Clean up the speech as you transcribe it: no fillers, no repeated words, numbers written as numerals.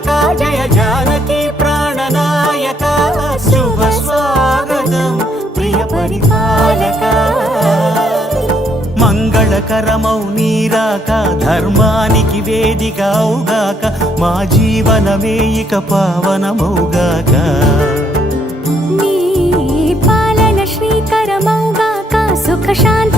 రక్షక జయ జానకి ప్రాణనాయక శుభ స్వాగతం ప్రియ పరిపాలక మంగళకరమౌ నీరాక ధర్మానికి వేదిక అవుగాక మా జీవనమే ఇక పావనమౌగాక నీ పాలన శ్రీకరమౌగాక సుఖ శాంతి